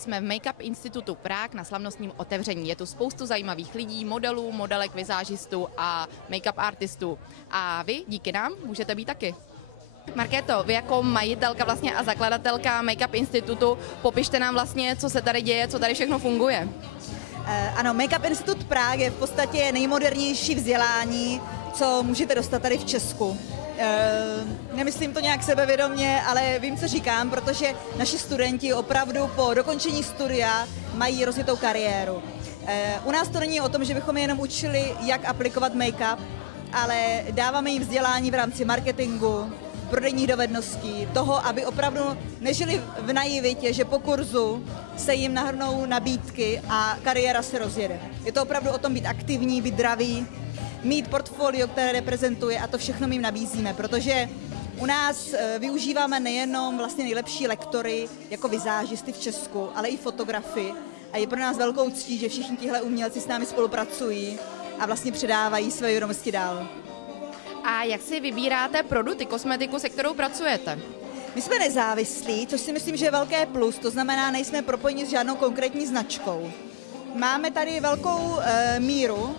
Jsme v Make-up Institutu Prague na slavnostním otevření. Je tu spoustu zajímavých lidí, modelů, modelek, vizážistů a make-up artistů. A vy díky nám můžete být taky. Markéto, vy jako majitelka vlastně a zakladatelka Make-up Institutu, popište nám vlastně, co se tady děje, co tady všechno funguje. Ano, Make-up Institut Prague je v podstatě nejmodernější vzdělání, co můžete dostat tady v Česku. Nemyslím to nějak sebevědomě, ale vím, co říkám, protože naši studenti opravdu po dokončení studia mají rozjetou kariéru. U nás to není o tom, že bychom jenom učili, jak aplikovat make-up, ale dáváme jim vzdělání v rámci marketingu, prodejních dovedností, toho, aby opravdu nežili v naivitě, že po kurzu se jim nahrnou nabídky a kariéra se rozjede. Je to opravdu o tom být aktivní, být dravý, mít portfolio, které reprezentuje, a to všechno my jim nabízíme, protože u nás využíváme nejenom vlastně nejlepší lektory jako vizážisty v Česku, ale i fotografy, a je pro nás velkou ctí, že všichni tihle umělci s námi spolupracují a vlastně předávají své vědomosti dál. A jak si vybíráte produkty, kosmetiku, se kterou pracujete? My jsme nezávislí, což si myslím, že je velké plus, to znamená, nejsme propojeni s žádnou konkrétní značkou. Máme tady velkou míru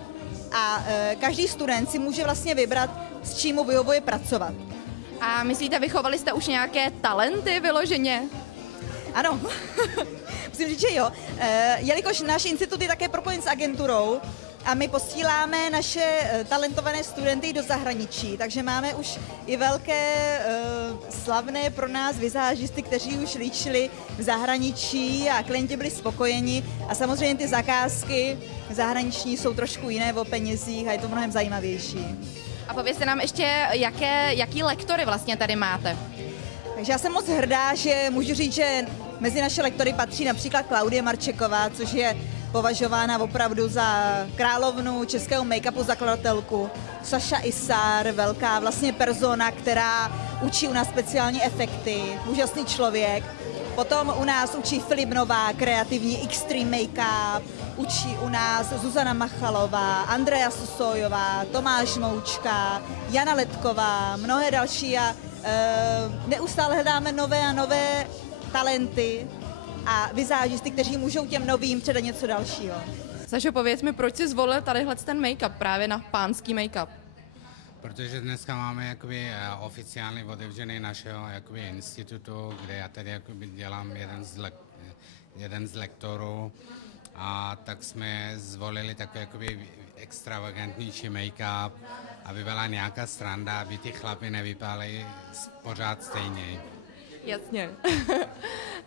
a každý student si může vlastně vybrat, s čím mu vyhovuje pracovat. A myslíte, vychovali jste už nějaké talenty vyloženě? Ano, musím říct, že jo. Jelikož náš institut je také propojen s agenturou a my posíláme naše talentované studenty do zahraničí, takže máme už i velké slavné pro nás vizážisty, kteří už líčili v zahraničí a klienti byli spokojeni, a samozřejmě ty zakázky zahraniční jsou trošku jiné o penězích a je to mnohem zajímavější. A povězte nám ještě, jaký lektory vlastně tady máte? Takže já jsem moc hrdá, že můžu říct, že mezi naše lektory patří například Klaudie Marčeková, což je považována opravdu za královnu českého make-upu, zakladatelku. Saša Isar, velká vlastně persona, která učí u nás speciální efekty, úžasný člověk. Potom u nás učí Filip Novák, kreativní extreme make-up, učí u nás Zuzana Machalová, Andrea Susojová, Tomáš Moučka, Jana Letková, mnohé další, a neustále hledáme nové a nové talenty a vizážisty, kteří můžou těm novým předat něco dalšího. Sašo, pověz mi, proč jsi zvolil tadyhle ten make-up, právě na pánský make-up? Protože dneska máme jakoby oficiálně otevřený našeho jakoby institutu, kde já tady jakoby dělám jeden z lektorů, a tak jsme zvolili takový jakoby extravagantnější make-up, aby byla nějaká sranda, aby ty chlapy nevypadaly pořád stejně. Jasně.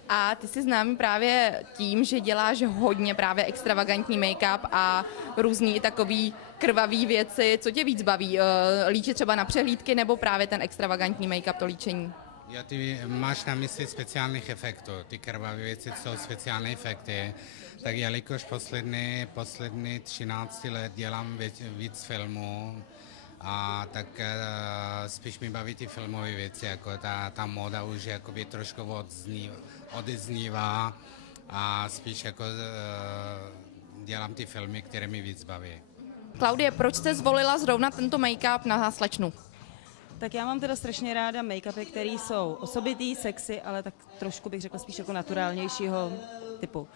A ty jsi známý právě tím, že děláš hodně právě extravagantní make-up a různý takový krvavý věci. Co tě víc baví? Líčit třeba na přehlídky nebo právě ten extravagantní make-up, to líčení? Jo, ty máš na mysli speciálních efektů. Ty krvavé věci jsou speciální efekty. Tak jelikož poslední 13 let dělám víc filmů, a tak spíš mi baví ty filmové věci, jako ta móda už jakoby trošku odeznívá, a spíš jako dělám ty filmy, které mi víc baví. Klaudie, proč jste zvolila zrovna tento make-up na slečnu? Tak já mám teda strašně ráda make-upy, které jsou osobitý, sexy, ale tak trošku bych řekla spíš jako naturálnějšího typu.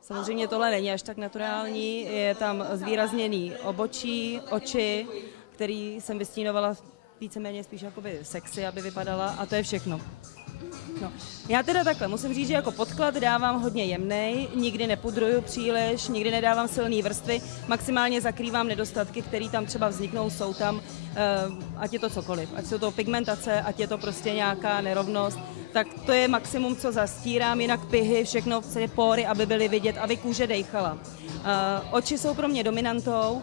Samozřejmě tohle není až tak naturální, je tam zvýrazněný obočí, oči, který jsem vystínovala víceméně spíš jakoby sexy, aby vypadala, a to je všechno. No. Já teda takhle, musím říct, že jako podklad dávám hodně jemnej, nikdy nepudruju příliš, nikdy nedávám silné vrstvy, maximálně zakrývám nedostatky, které tam třeba vzniknou, jsou tam, ať je to cokoliv, ať jsou to pigmentace, ať je to prostě nějaká nerovnost, tak to je maximum, co zastírám, jinak pihy, všechno, pory, aby byly vidět, aby kůže dejchala. Oči jsou pro mě dominantou,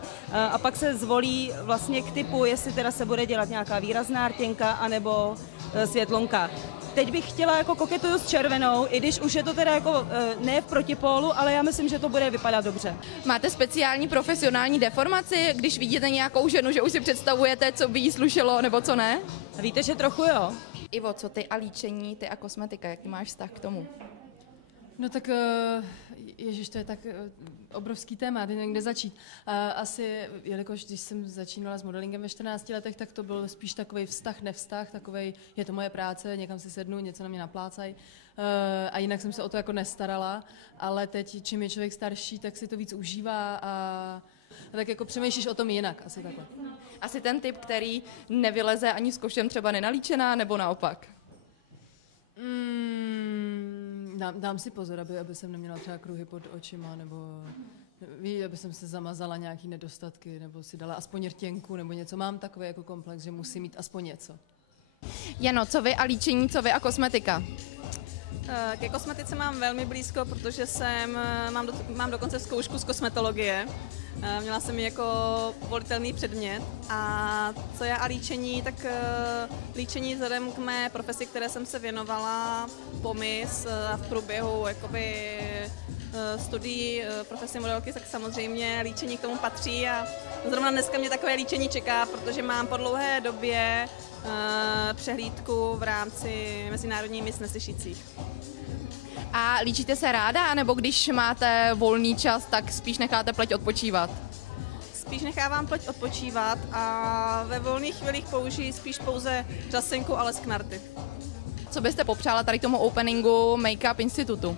a pak se zvolí vlastně k typu, jestli teda se bude dělat nějaká výrazná rtěnka anebo světlonka. Teď bych chtěla jako koketuju s červenou, i když už je to teda jako ne v protipólu, ale já myslím, že to bude vypadat dobře. Máte speciální profesionální deformaci, když vidíte nějakou ženu, že už si představujete, co by jí slušelo nebo co ne? Víte, že trochu jo. Ivo, co ty a líčení, ty a kosmetika, jaký máš vztah k tomu? No tak, ježiš, to je tak obrovský téma, teď nevím, kde začít. Asi, jelikož když jsem začínala s modelingem ve 14 letech, tak to byl spíš takovej vztah, nevztah, takovej, je to moje práce, někam si sednu, něco na mě naplácají. A jinak jsem se o to jako nestarala, ale teď, čím je člověk starší, tak si to víc užívá a tak jako přemýšlíš o tom jinak, asi takhle. Asi ten typ, který nevyleze ani s košem třeba nenalíčená, nebo naopak? Dám si pozor, aby jsem neměla třeba kruhy pod očima, nebo aby jsem se zamazala nějaký nedostatky, nebo si dala aspoň rtěnku, nebo něco. Mám takový jako komplex, že musím mít aspoň něco. Jano, co vy a líčení, co vy a kosmetika? Ke kosmetice mám velmi blízko, protože mám dokonce zkoušku z kosmetologie. Měla jsem ji jako volitelný předmět. A co já a líčení, tak líčení vzhledem k mé profesi, které jsem se věnovala, pomys a v průběhu jakoby studií profesní modelky, tak samozřejmě líčení k tomu patří a zrovna dneska mě takové líčení čeká, protože mám po dlouhé době přehlídku v rámci Mezinárodní Miss Neslyšících. A líčíte se ráda, nebo když máte volný čas, tak spíš necháte pleť odpočívat? Spíš nechávám pleť odpočívat a ve volných chvílích použiji spíš pouze řasenku a lesknarty. Co byste popřála tady tomu openingu Make-up institutu?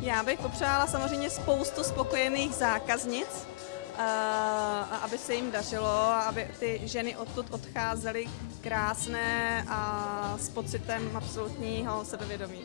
Já bych popřála samozřejmě spoustu spokojených zákaznic, a aby se jim dařilo a aby ty ženy odtud odcházely krásné a s pocitem absolutního sebevědomí.